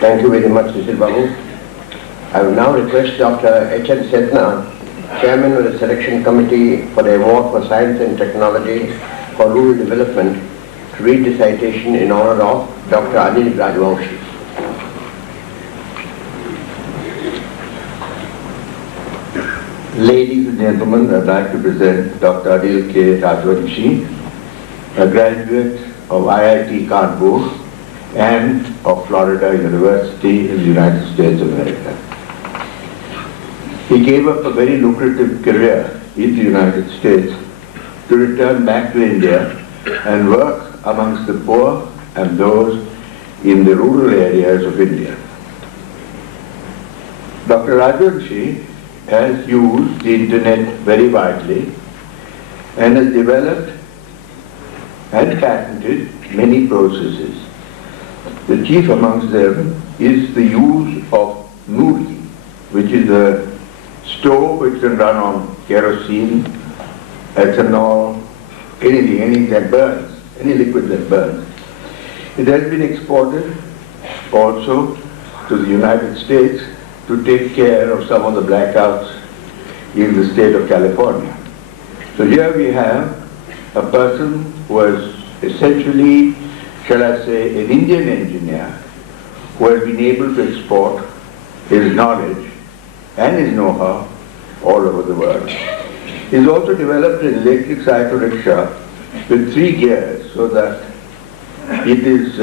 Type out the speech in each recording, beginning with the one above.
Thank you very much, Mr. Babu. I will now request Dr. H.N. Setna, Chairman of the Selection Committee for the Award for Science and Technology for Rural Development, to read the citation in honor of Dr. Anil Rajvanshi. Ladies and gentlemen, I'd like to present Dr. Anil K. Rajvanshi, a graduate of IIT Kanpur and of Florida University in the United States of America. He gave up a very lucrative career in the United States to return back to India and work amongst the poor and those in the rural areas of India. Dr. Rajvanshi has used the internet very widely and has developed and patented many processes. The chief amongst them is the use of Noori, which is a stove which can run on kerosene, ethanol, anything that burns, any liquid that burns. It has been exported also to the United States to take care of some of the blackouts in the state of California. So here we have a person who was essentially, shall I say, an Indian engineer who has been able to export his knowledge and his know-how all over the world. He's also developed an electric cycle rickshaw with 3 gears so that it is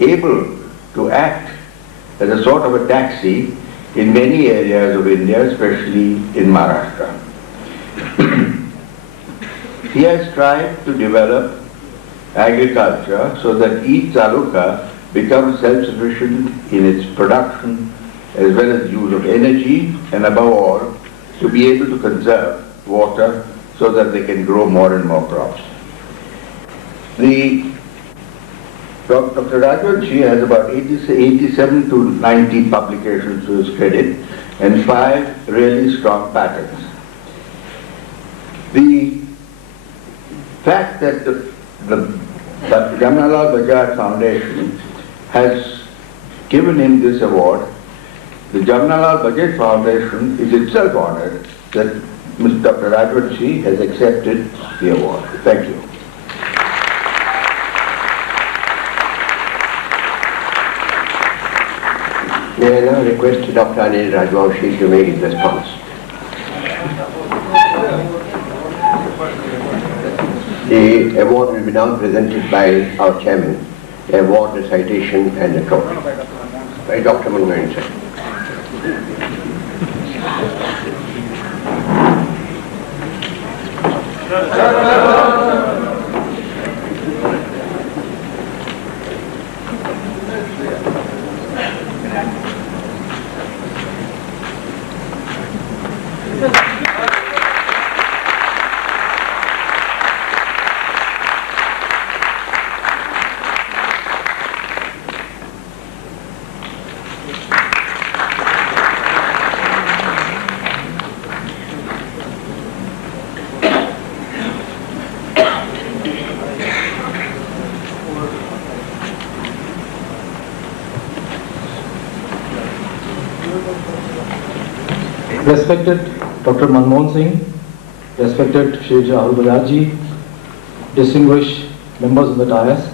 able to act as a sort of a taxi in many areas of India, especially in Maharashtra. He has tried to develop agriculture so that each taluka becomes self-sufficient in its production as well as use of energy, and above all, to be able to conserve water so that they can grow more and more crops. Dr. Rajvanshi has about 87 to 90 publications to his credit and 5 really strong patents. The fact that the Jamnalal Bajaj Foundation has given him this award, the Jamnalal Bajaj Foundation is itself honored that Mr. Dr. Rajvanshi has accepted the award. Thank you. May I now request Dr. Anil Rajvanshi to make his response. The award will be now presented by our chairman, the award, the citation and the trophy. By Dr. Manmohan sir. Respected Dr. Manmohan Singh, respected Shri Rahul Bajaj, distinguished members of the dais,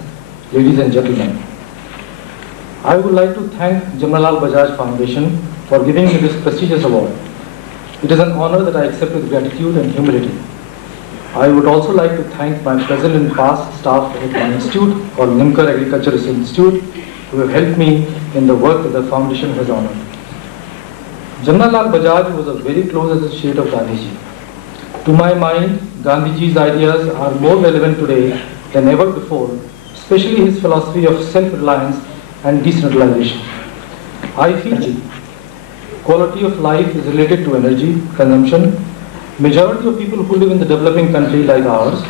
ladies and gentlemen. I would like to thank Jamnalal Bajaj Foundation for giving me this prestigious award. It is an honor that I accept with gratitude and humility. I would also like to thank my present and past staff at my institute called Nimkar Agriculture Research Institute who have helped me in the work that the foundation has honored. Jamnalal Bajaj was a very close associate of Gandhiji. To my mind, Gandhiji's ideas are more relevant today than ever before, especially his philosophy of self-reliance and decentralization. I feel quality of life is related to energy consumption. Majority of people who live in the developing country like ours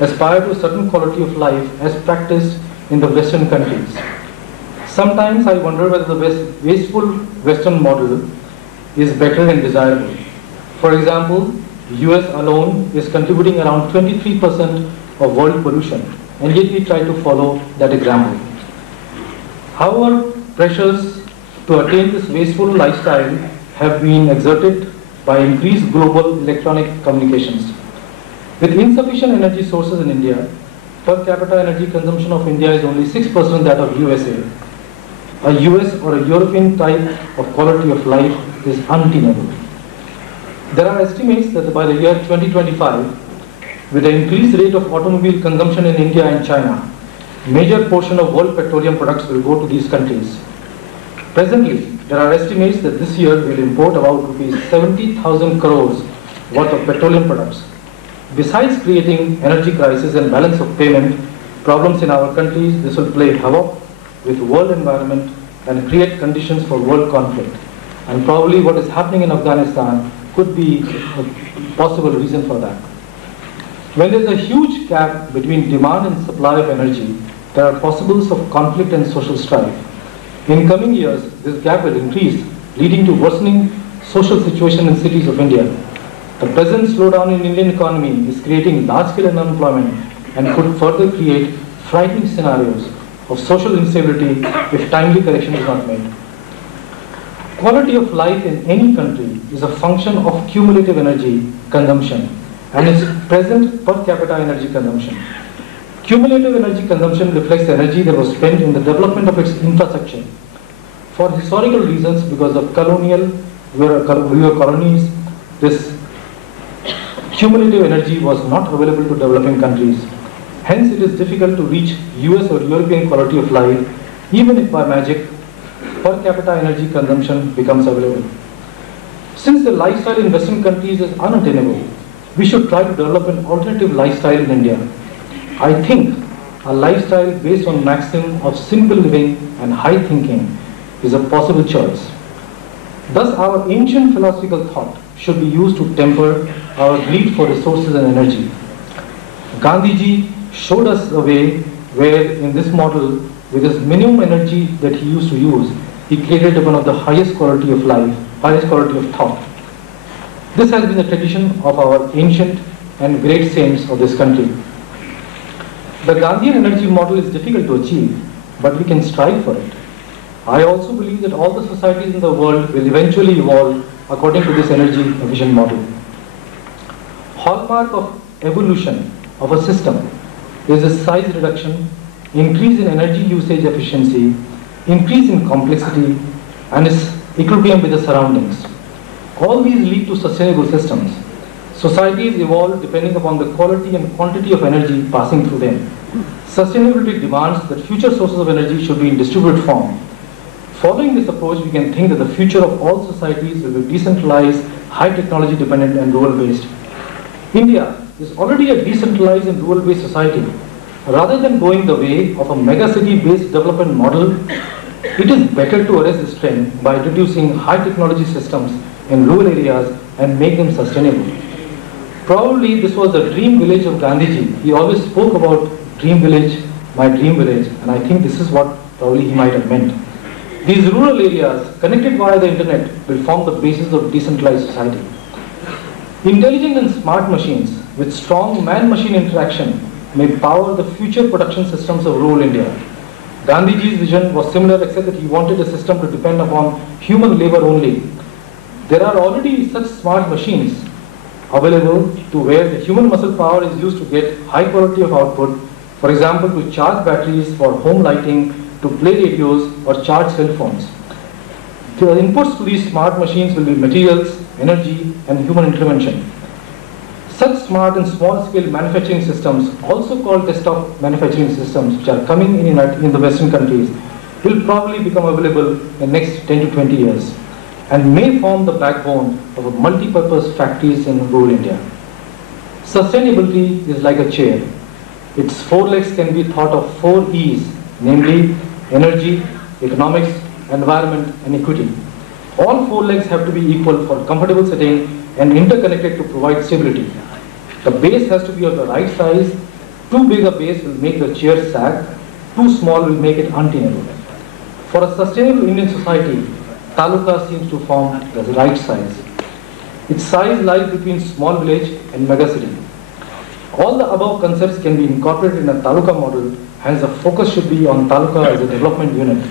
aspire to a certain quality of life as practiced in the Western countries. Sometimes I wonder whether the wasteful Western model is better and desirable. For example, the US alone is contributing around 23% of world pollution, and yet we try to follow that example. However, pressures to attain this wasteful lifestyle have been exerted by increased global electronic communications. With insufficient energy sources in India, per capita energy consumption of India is only 6% that of USA. A US or a European type of quality of life is untenable. There are estimates that by the year 2025, with the increased rate of automobile consumption in India and China, major portion of world petroleum products will go to these countries. Presently, there are estimates that this year we will import about rupees 70,000 crores worth of petroleum products. Besides creating energy crisis and balance of payment problems in our countries, this will play havoc with world environment and create conditions for world conflict. And probably what is happening in Afghanistan could be a possible reason for that. When there is a huge gap between demand and supply of energy, there are possibilities of conflict and social strife. In coming years, this gap will increase, leading to worsening social situation in cities of India. The present slowdown in Indian economy is creating large-scale unemployment and could further create frightening scenarios of social instability if timely correction is not made. Quality of life in any country is a function of cumulative energy consumption and its present per capita energy consumption. Cumulative energy consumption reflects the energy that was spent in the development of its infrastructure. For historical reasons, because of we were colonies, this cumulative energy was not available to developing countries. Hence, it is difficult to reach US or European quality of life, even if by magic, per capita energy consumption becomes available. Since the lifestyle in Western countries is unattainable, we should try to develop an alternative lifestyle in India. I think a lifestyle based on maximum of simple living and high thinking is a possible choice. Thus, our ancient philosophical thought should be used to temper our greed for resources and energy. Gandhiji showed us a way where in this model, with his minimum energy that he used to use, he created one of the highest quality of life, highest quality of thought. This has been the tradition of our ancient and great saints of this country. The Gandhian energy model is difficult to achieve, but we can strive for it. I also believe that all the societies in the world will eventually evolve according to this energy efficient model. Hallmark of evolution of a system is a size reduction, increase in energy usage efficiency, increase in complexity, and its equilibrium with the surroundings. All these lead to sustainable systems. Societies evolve depending upon the quality and quantity of energy passing through them. Sustainability demands that future sources of energy should be in distributed form. Following this approach, we can think that the future of all societies will be decentralized, high technology dependent, and rural based. India is already a decentralized and rural based society. Rather than going the way of a megacity based development model, it is better to arrest this trend by introducing high technology systems in rural areas and make them sustainable. Probably this was the dream village of Gandhiji. He always spoke about dream village, my dream village, and I think this is what probably he might have meant. These rural areas connected via the internet will form the basis of decentralized society. Intelligent and smart machines with strong man-machine interaction may power the future production systems of rural India. Gandhiji's vision was similar, except that he wanted a system to depend upon human labor only. There are already such smart machines available to where the human muscle power is used to get high quality of output, for example, to charge batteries for home lighting, to play radios or charge cell phones. The inputs to these smart machines will be materials, energy, and human intervention. Such smart and small-scale manufacturing systems, also called desktop manufacturing systems, which are coming in the Western countries, will probably become available in the next 10 to 20 years and may form the backbone of a multi-purpose factories in rural India. Sustainability is like a chair. Its four legs can be thought of 4 E's, namely energy, economics, environment, and equity. All 4 legs have to be equal for comfortable sitting and interconnected to provide stability. The base has to be of the right size. Too big a base will make the chair sag. Too small will make it untenable. For a sustainable Indian society, taluka seems to form the right size. Its size lies between small village and megacity. All the above concepts can be incorporated in a taluka model, hence the focus should be on taluka as a development unit.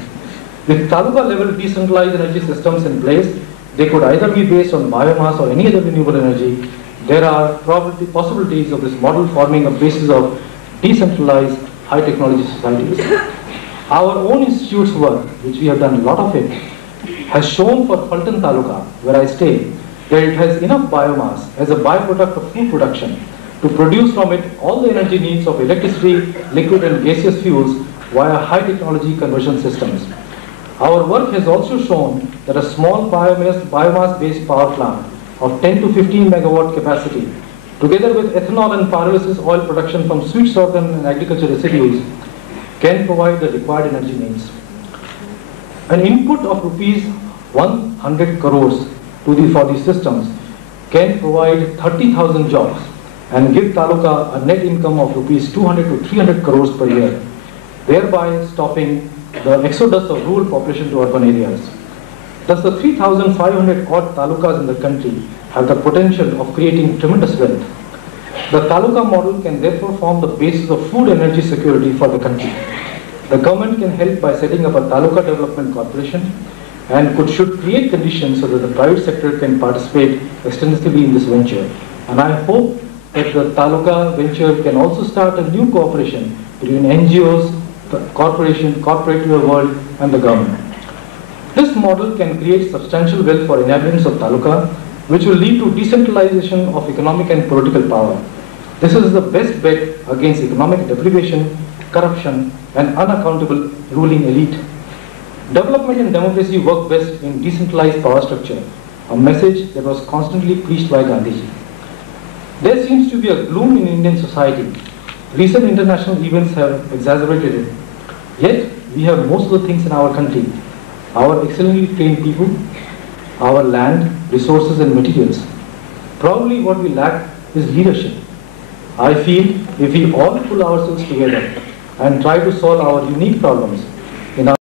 With taluka level decentralized energy systems in place, they could either be based on biomass or any other renewable energy. There are possibilities of this model forming a basis of decentralized high technology societies. Our own institute's work, which we have done a lot of it, has shown for Fulton Taluka, where I stay, that it has enough biomass as a byproduct of food production to produce from it all the energy needs of electricity, liquid and gaseous fuels via high technology conversion systems. Our work has also shown that a small biomass-based power plant of 10 to 15 megawatt capacity, together with ethanol and pyrolysis oil production from sweet sorghum and agriculture residues, can provide the required energy needs. An input of rupees 100 crores for these systems can provide 30,000 jobs and give taluka a net income of rupees 200 to 300 crores per year, thereby stopping the exodus of rural population to urban areas. Thus, the 3,500 odd talukas in the country have the potential of creating tremendous wealth. The taluka model can therefore form the basis of food energy security for the country. The government can help by setting up a taluka development corporation and should create conditions so that the private sector can participate extensively in this venture. And I hope that the taluka venture can also start a new cooperation between NGOs, the corporate world and the government. This model can create substantial wealth for inhabitants of taluka, which will lead to decentralization of economic and political power. This is the best bet against economic deprivation, corruption and unaccountable ruling elite. Development and democracy work best in decentralized power structure, a message that was constantly preached by Gandhiji. There seems to be a gloom in Indian society. Recent international events have exacerbated it. Yet, we have most of the things in our country. Our excellently trained people, our land, resources and materials. Probably what we lack is leadership. I feel if we all pull ourselves together and try to solve our unique problems,